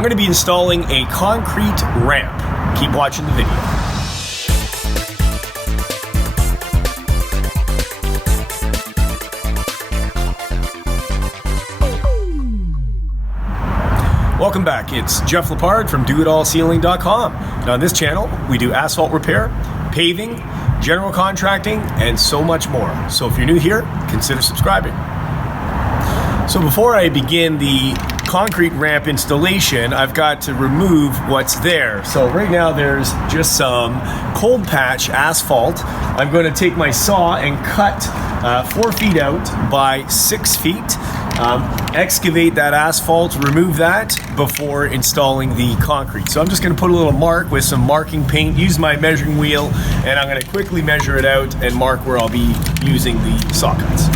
I'm going to be installing a concrete ramp. Keep watching the video. Welcome back. It's Jeff Lepard from DoItAllCeiling.com. Now on this channel, we do asphalt repair, paving, general contracting, and so much more. So if you're new here, consider subscribing. So before I begin the concrete ramp installation, I've got to remove what's there. So right now there's just some cold patch asphalt. I'm going to take my saw and cut 4 feet out by 6 feet. Excavate that asphalt, remove that before installing the concrete. So I'm just going to put a little mark with some marking paint, use my measuring wheel, and I'm going to quickly measure it out and mark where I'll be using the saw cuts.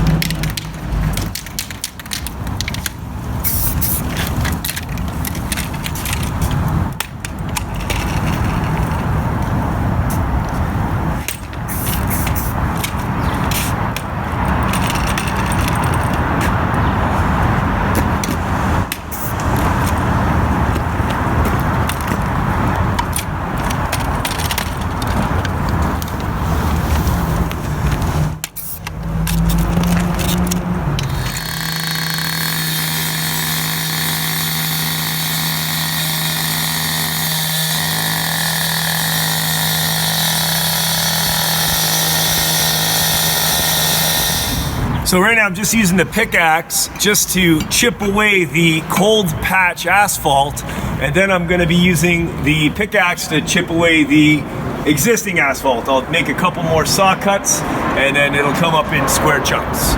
So right now I'm just using the pickaxe just to chip away the cold patch asphalt, and then I'm going to be using the pickaxe to chip away the existing asphalt. I'll make a couple more saw cuts and then it'll come up in square chunks.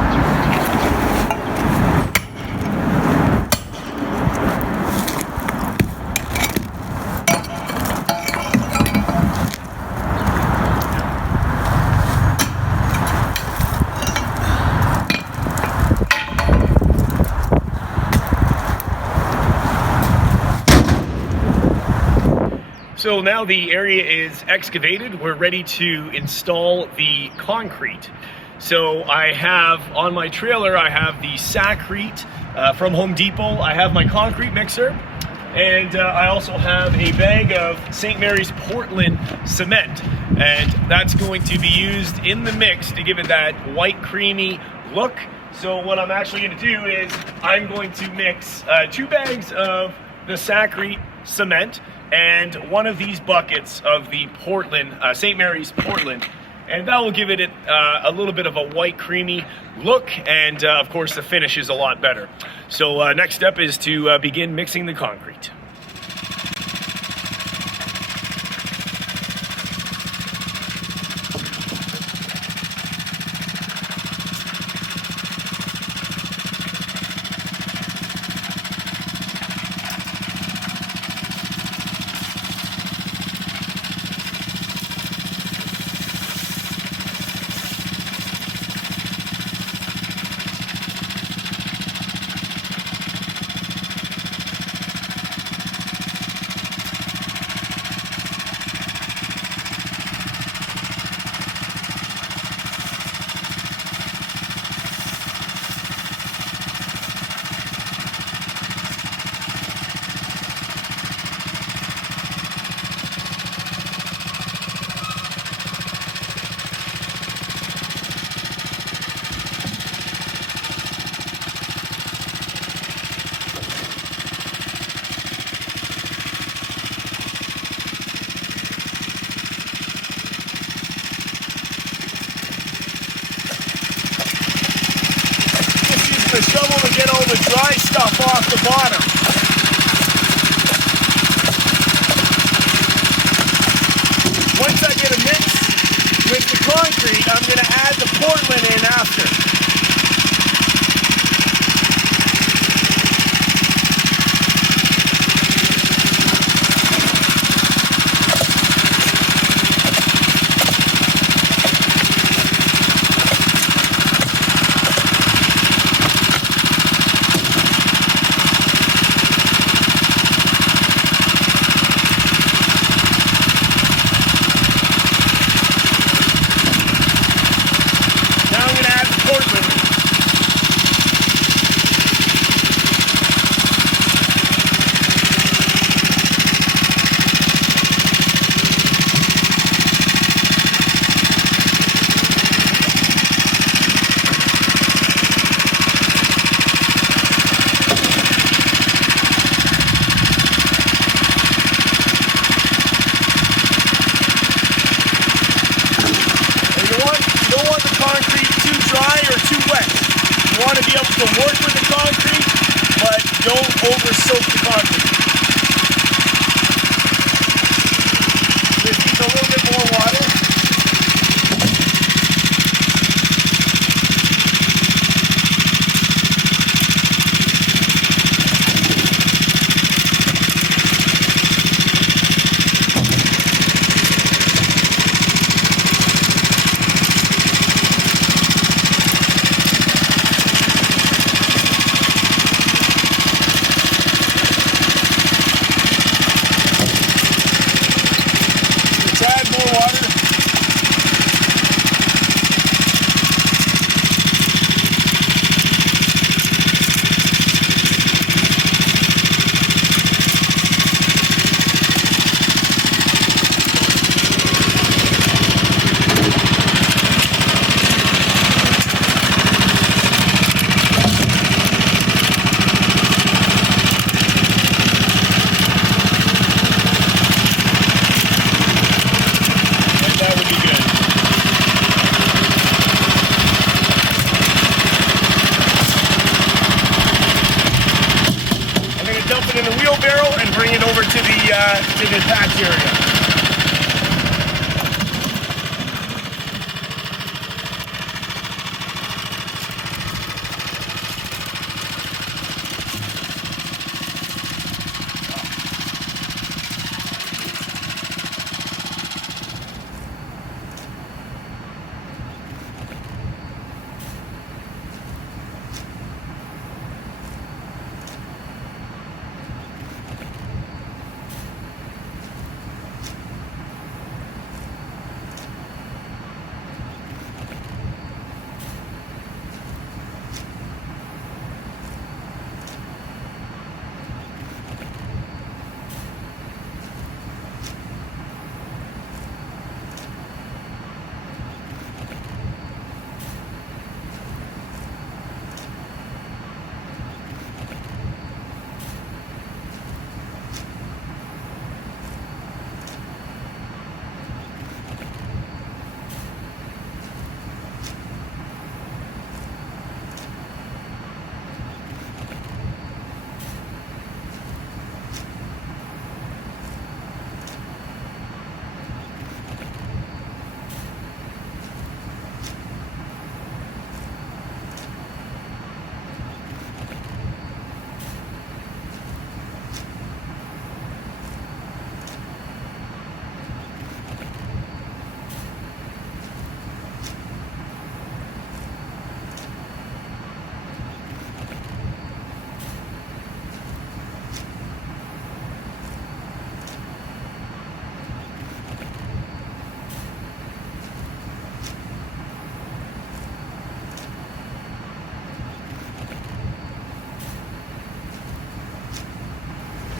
So now the area is excavated, we're ready to install the concrete. So I have on my trailer, I have the Saccrete from Home Depot, I have my concrete mixer, and I also have a bag of St. Mary's Portland cement. And that's going to be used in the mix to give it that white creamy look. So what I'm actually going to do is I'm going to mix 2 bags of the Saccrete cement and 1 of these buckets of the Portland, St. Mary's Portland, and that will give it a little bit of a white creamy look, and of course the finish is a lot better. So next step is to begin mixing the concrete. soak the concrete. This needs a little bit more water. In the wheelbarrow and bring it over to the patch area.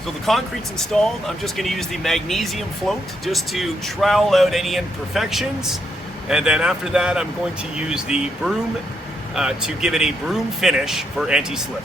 So the concrete's installed. I'm just going to use the magnesium float just to trowel out any imperfections. And then after that, I'm going to use the broom to give it a broom finish for anti-slip.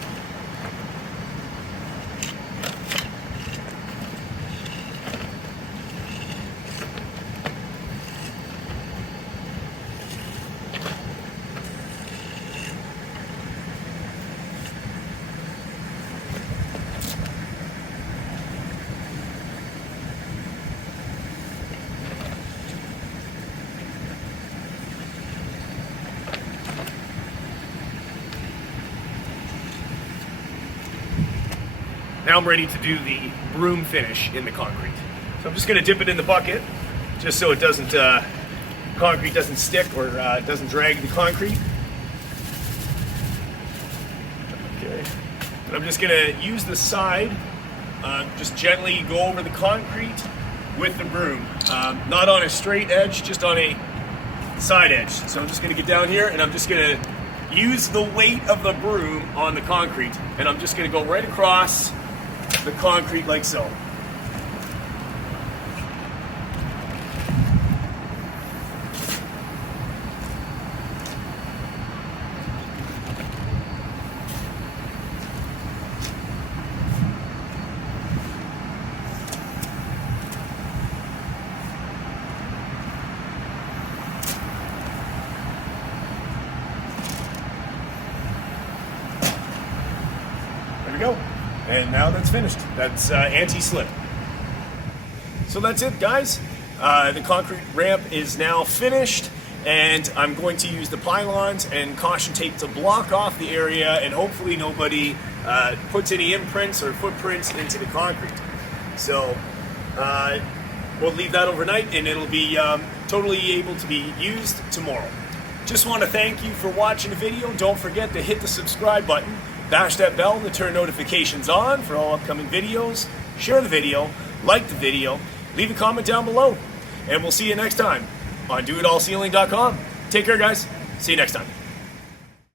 Now I'm ready to do the broom finish in the concrete. So I'm just going to dip it in the bucket, just so it doesn't, concrete doesn't stick or it doesn't drag the concrete. Okay. And I'm just going to use the side, just gently go over the concrete with the broom. Not on a straight edge, just on a side edge. So I'm just going to get down here and I'm just going to use the weight of the broom on the concrete. And I'm just going to go right across the concrete like so. There we go. And now that's finished. That's anti-slip. So that's it, guys. The concrete ramp is now finished, and I'm going to use the pylons and caution tape to block off the area, and hopefully nobody puts any imprints or footprints into the concrete. So we'll leave that overnight, and it'll be totally able to be used tomorrow. Just want to thank you for watching the video. Don't forget to hit the subscribe button, bash that bell to turn notifications on for all upcoming videos, share the video, like the video, leave a comment down below, and we'll see you next time on DoItAllCeiling.com. Take care, guys. See you next time.